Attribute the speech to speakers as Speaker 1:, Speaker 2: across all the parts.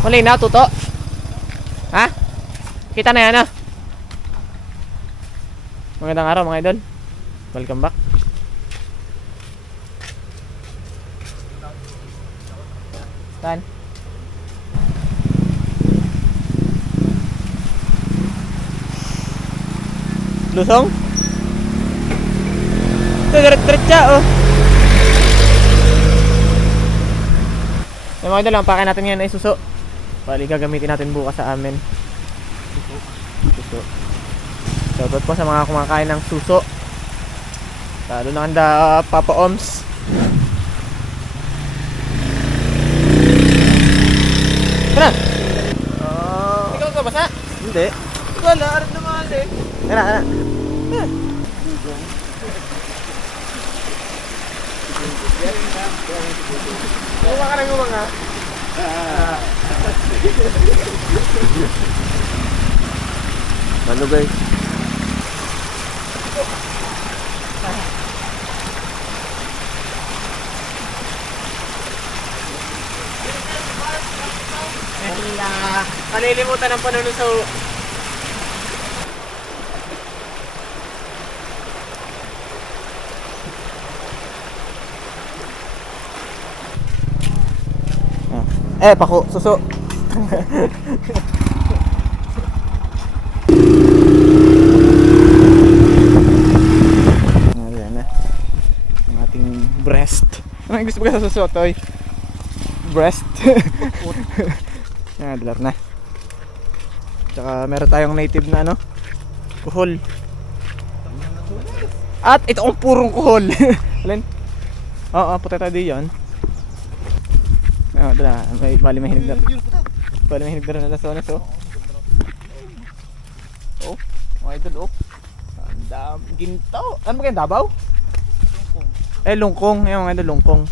Speaker 1: Malinaw, tuto? Ha? Kita na yan ah. Magandang araw mga idol. Welcome back. Saan? Lusong? Ito, diretso oh. Yung mga idol, ang pake natin ngayon ay suso. Bali, gagamitin natin bukas sa amin. Suso. Shoutout po sa mga kumakain ng suso. Lalo na handa Papa Oms. Tara! Ikaw ka basa?
Speaker 2: Hindi.
Speaker 1: Wala, aral naman eh.
Speaker 2: Tara, tara.
Speaker 1: Kuha ka ng mga.
Speaker 2: Ano guys?
Speaker 1: Kalilimutan ng panunod sa
Speaker 2: Eh, pako, suso.
Speaker 1: Ayan na. Ang ating breast. Ano gusto mo ka sa susotoy? Breast. ah, dilar na. Tsaka meron tayong native na ano? Kuhol. At ito ang purong kuhol. Alin? Oo, puti tayo di dala. May, bali may hinig na. Bali may hinig na rin na lasones, oh. Oh, mga idol, oh. Ang dami. Ginto. Ano ba kayo? Dabaw? Eh, lungkong. Ayun, mga idol, lungkong.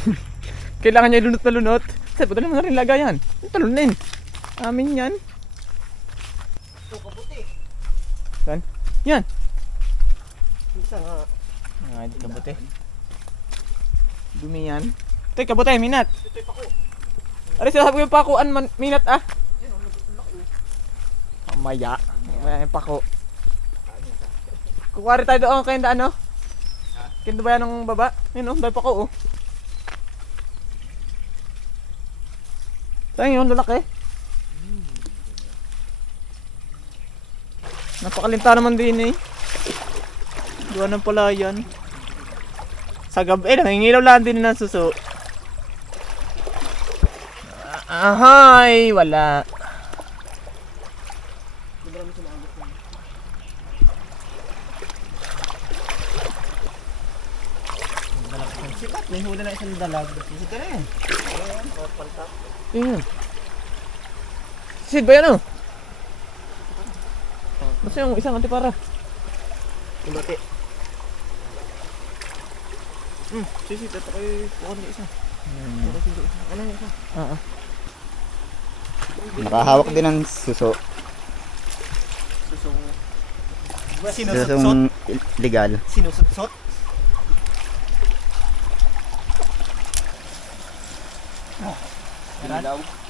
Speaker 1: Kailangan niya lunot na lunot. Sir, padala mo na rin lagayan. Talunin. Amin yan. Saan? Yan. Mga idol, kabuti. Dumi yan. Ito, kabuti, minat. Aray, sinasabi ko yung pakuan, man, minat ah. Mamaya. Mamaya yung pako. Kukwari tayo doon kayo daan, no? Kinto ba yan ng baba? Yun, no? Dahil pako, oh. Saan yun, lalaki? Napakalinta naman din eh. Gawa ng palayan. Sa gabi, eh, nangingilaw lang din ng suso. Ah, Ahay, wala.
Speaker 2: May huli na isang dalag. Ito na yan.
Speaker 1: Ayun. Sid ba yan oh? Basta yung isang antipara.
Speaker 2: Kumbati.
Speaker 1: Hmm, sisid. Ito kayo kuha ng isa.
Speaker 2: Hmm.
Speaker 1: Ano yung isa? Oo.
Speaker 2: Nakahawak din ng suso.
Speaker 3: Sinusutsot?
Speaker 2: Susong legal.
Speaker 3: Sinusutsot?
Speaker 2: Ilaw.
Speaker 1: Handfish.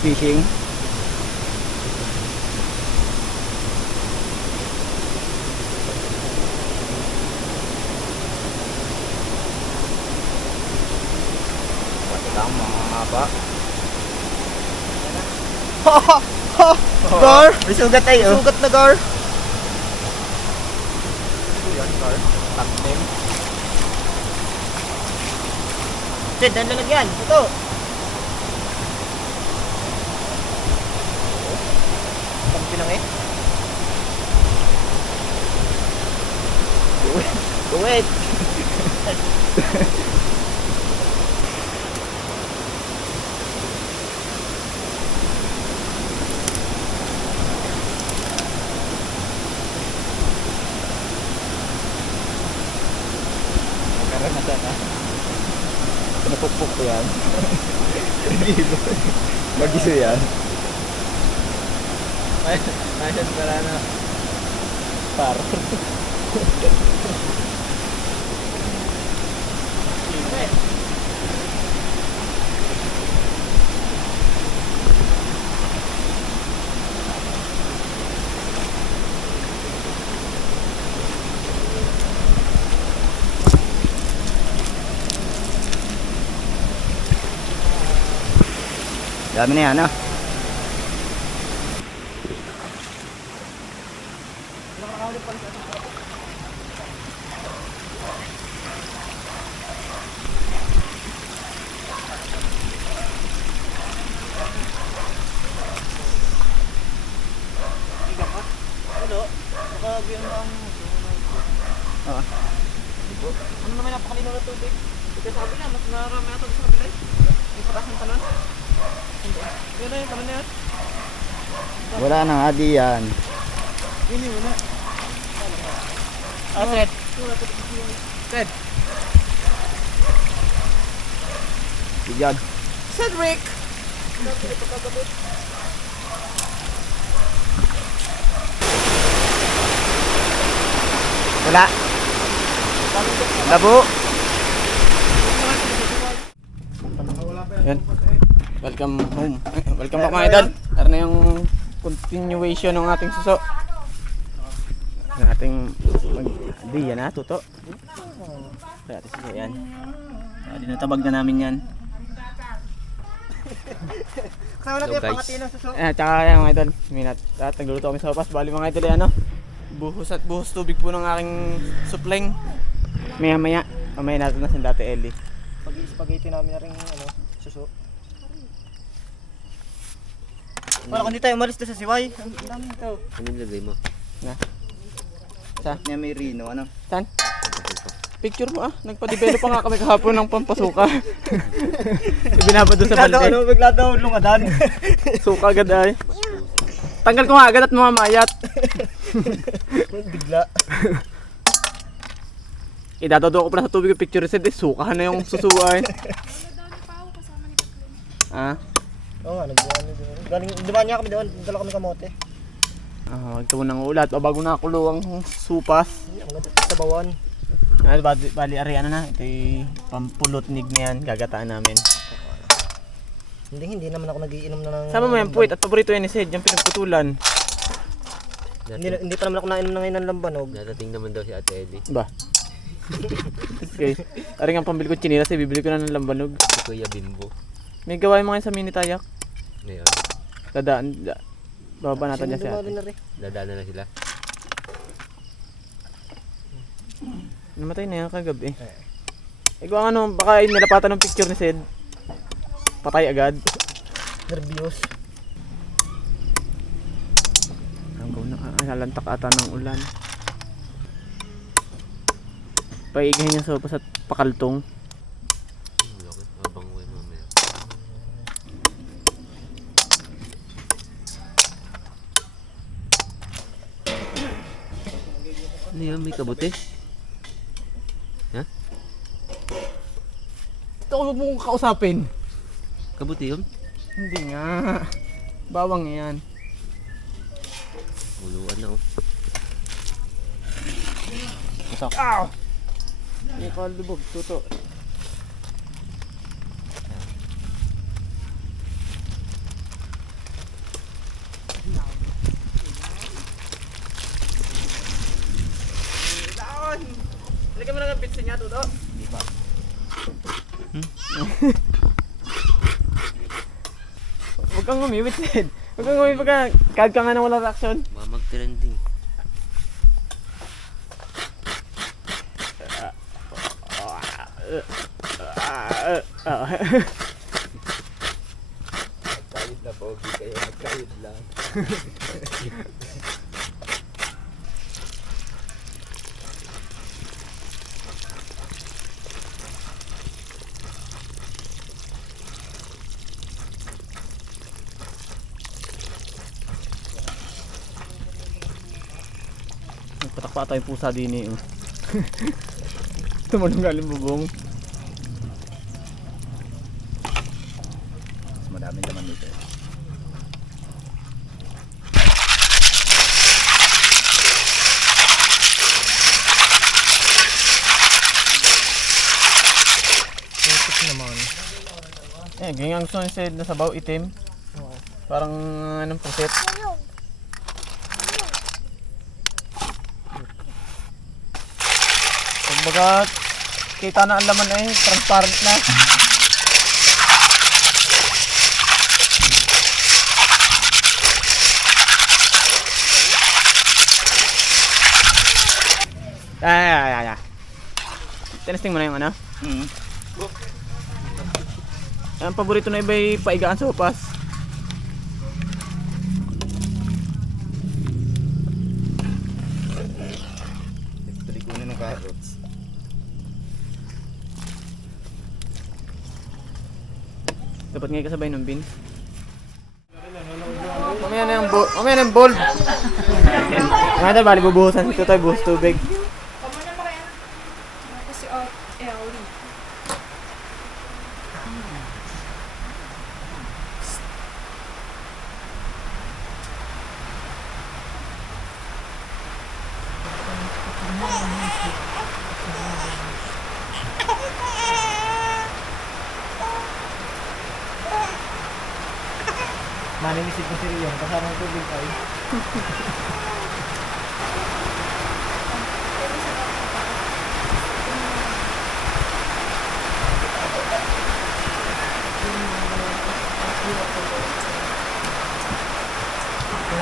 Speaker 4: fishing.
Speaker 3: Tama, mahaba.
Speaker 2: Gar!
Speaker 3: May sugat ay, oh.
Speaker 2: Sugat na gar!
Speaker 3: Yan, car. Top name.
Speaker 2: Ted, dahil lalagyan. Ito. Lang eh.
Speaker 3: Wait.
Speaker 1: Ha. Pinapukpok ko yan.
Speaker 3: Mag-iso yan.
Speaker 1: Para na. Par.
Speaker 4: Dami na yan, ah.
Speaker 2: Ano? Nakagyan mo ang...
Speaker 4: Ah.
Speaker 2: Ano naman napakalinaw na tubig? Ito sa kabila, mas marami ata sa kabila eh. Yung patas ng talon. Hindi. Yun na yung talon na yan.
Speaker 4: Wala nang adi yan.
Speaker 2: Yun yun, wala.
Speaker 1: Ah, Ted.
Speaker 2: Ted.
Speaker 4: Bigyan.
Speaker 2: Cedric!
Speaker 4: Wala. Labo.
Speaker 1: Yan. Welcome home. Welcome back mga idol. Tara na yung continuation ng ating suso. Ng ating mag... Di yan ha, tuto. Ating suso yan. Ah, Dinatabag na namin yan.
Speaker 2: Kasama natin yung pangati ng suso.
Speaker 1: Eh, tsaka yan mga idol. Minat. At nagluluto kami sa papas. Bali mga idol yan ano. Buhos at buhos tubig po ng aking supling. Maya maya. Mamaya natin na sa dati Ellie.
Speaker 2: Pag-spaghetti namin na rin ano, suso. Wala kung di tayo umalis doon sa siway. Ang dami ito.
Speaker 3: Ano nilagay mo?
Speaker 1: Sa?
Speaker 4: Niya may rino, ano?
Speaker 1: Saan? Picture mo ah. Nagpa-develop pa nga kami kahapon ng pampasuka. Ibinaba doon sa
Speaker 2: Bigla daw,
Speaker 1: balde.
Speaker 2: ano, bigla daw lungadan.
Speaker 1: Suka agad ay. Tanggal ko nga agad at mamamayat.
Speaker 2: bigla.
Speaker 1: Idadado ko pala sa tubig yung picture set eh. Sukahan na yung susuay. Ah?
Speaker 2: Oo nga, nagbuhan na doon. Galing, dumaan niya kami doon, dala kami kamote.
Speaker 1: Ah, mo ng ulat. O bago nakulo ang supas.
Speaker 2: Ang ganda sa bawan.
Speaker 1: Ah, bali, bali ari ano na. Ito yung pampulot nig na yan. Gagataan namin.
Speaker 2: Hindi, hindi naman ako nagiinom na ng...
Speaker 1: Sama mo yan, puwit. At paborito yan ni Sid. Yung pinagputulan.
Speaker 2: Hindi, hindi pa naman ako nainom na ngayon ng lambanog.
Speaker 3: Dadating naman daw si Ate Ellie.
Speaker 1: Ba? okay. Ari nga pambili ko chinilas eh. Bibili ko na ng lambanog.
Speaker 3: Si Kuya Bimbo.
Speaker 1: May gawain mo ngayon sa mini tayak.
Speaker 3: Ngayon,
Speaker 1: Dadaan. Da, bababa natin dyan si ate.
Speaker 2: na rin.
Speaker 3: dadaanan na sila.
Speaker 1: Namatay na yan kagabi. Eh kung ano, baka nilapatan ng picture ni Sid. Patay agad.
Speaker 2: Nervyos.
Speaker 1: Hanggang na ah, nalantak ata ng ulan. Paigahin niya sa sa pakaltong.
Speaker 3: Ano yan? May kabuti?
Speaker 1: Ito ko mong kausapin.
Speaker 3: Kabuti yun?
Speaker 1: Hindi nga. Bawang yan.
Speaker 3: Huluan na oh.
Speaker 1: Masak. Ow! May kalubog, tuto. Lagyan mo lang ang pitsin niya, Tuto. Di ba? Hmm? Huwag kang umiwit, Sid. Huwag kang umiwit pagka kag ka nga ng wala reaction.
Speaker 2: Ba mag-trending.
Speaker 4: Kahit na pogi kayo, kahit lang.
Speaker 1: Patak pa tayong pusa din eh. oh. Tumalong galing bubong.
Speaker 4: Mas madaming laman dito. eh.
Speaker 1: Eh, ganyan ang gusto niya sa sabaw itim. Parang anong pusit. Kumbaga, kita na ang laman eh, transparent na. Ay, ay, ay, ay. Tinesting mo na yung ano?
Speaker 4: Mm.
Speaker 1: Ang paborito na iba ay paigaan sa upas. Dapat ngayon kasabay ng beans. Mamaya na yung bowl. Mamaya na yung bowl. Nga dahil bali bubuhusan ito tayo buhos tubig.
Speaker 5: Kasi oh, eh, uli.
Speaker 2: Maninisid ko si Rion. Kasama ng tubig ay.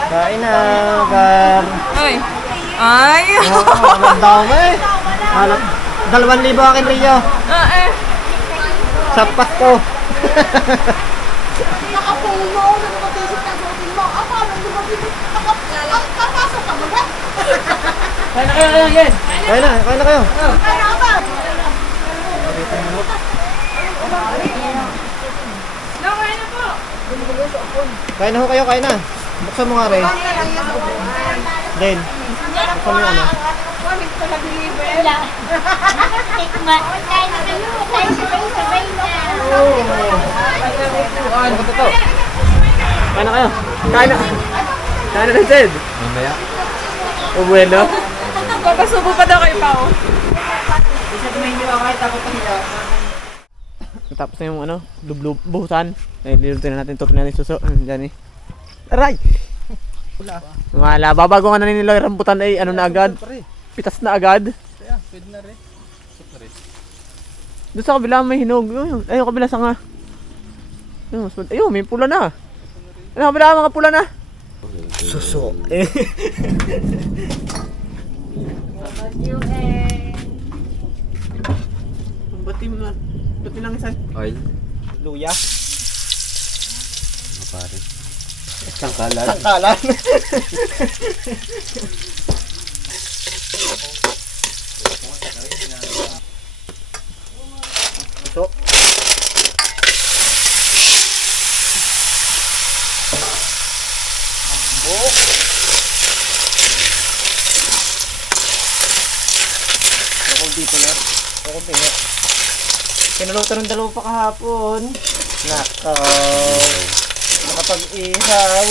Speaker 2: Kain na, Gar.
Speaker 5: Ay! Ay!
Speaker 2: Oh, ang dami. Alam, dalawang libo akin, Rio.
Speaker 5: Ah, eh!
Speaker 2: Sa Pasko.
Speaker 6: Nakapuno na napatisip na suotin mo. Ako, anong lumabit? Nakapasok ka mo ba?
Speaker 2: Kain na kayo, kain na, kain na kayo.
Speaker 6: Kaya
Speaker 5: na po!
Speaker 2: Kain na ho kayo, kain na. Buksan mo nga rin. Then, buksan mo yung ano.
Speaker 6: Kain na kayo. Kain na.
Speaker 1: Ano ba ito? Kain na kayo. Kain na. Kain na rin, Sid. Mamaya. O bueno.
Speaker 5: Papasubo pa daw kayo pa, oh.
Speaker 1: Tapos na yung ano, lublub, buhusan. Eh, nilutin na natin, tutunin natin suso. Mm, Diyan eh. Aray! Wala, babago nga na nila yung rambutan ay ano na agad. Pitas na agad.
Speaker 3: Pwede na rin.
Speaker 1: Doon sa kabila may hinog. Ayun, ayun kabila sa nga. Ayun, mas mad- ayun, may pula na. Ayun, kabila mga pula na.
Speaker 2: Suso.
Speaker 1: Ba't yung mga, ba't yung lang isa?
Speaker 4: Oil.
Speaker 2: Luya.
Speaker 4: Ano pare? Sangkalan.
Speaker 2: Sangkalan. Suso.
Speaker 1: Ako dito na. Ako pinga. Pinuluto ng dalawa pa kahapon.
Speaker 2: Nakaw.
Speaker 1: Nakapag-ihaw.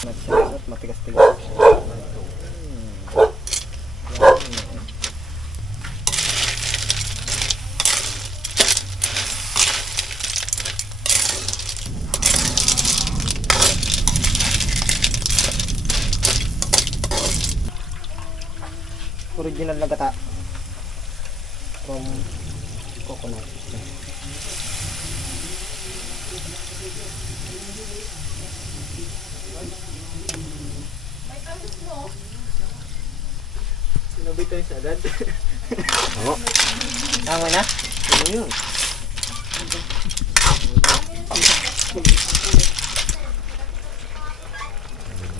Speaker 2: Nagsasat, matigas-tigas.
Speaker 3: Sinabi tayo sa agad.
Speaker 2: Tama na?
Speaker 3: Ano yun?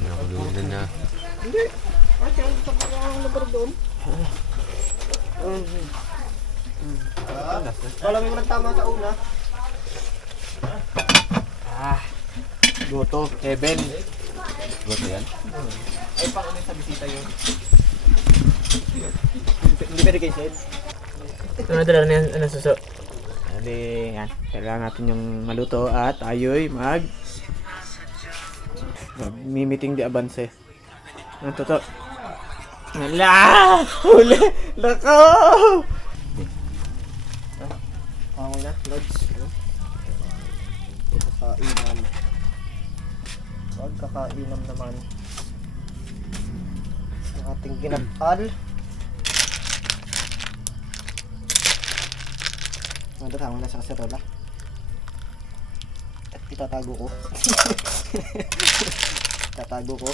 Speaker 4: Nakulunan na.
Speaker 3: Ah, siya ang gusto ko ang lugar doon.
Speaker 2: Malamig mo tama sa una.
Speaker 1: Goto, heaven.
Speaker 4: Goto yan?
Speaker 3: Ay, ano sa bisita yun.
Speaker 2: Hindi pwede kayo said.
Speaker 3: Ito na dala na ano suso.
Speaker 1: Adi, yan. Kailangan natin yung maluto at ayoy mag mimiting di avance. Ano to to? Hala! Huli! Lako!
Speaker 2: Pangoy na, lods. Kakainam. Pagkakainam naman. Ating ginapal. Tama na sa kaserola? At itatago ko. Tatago ko.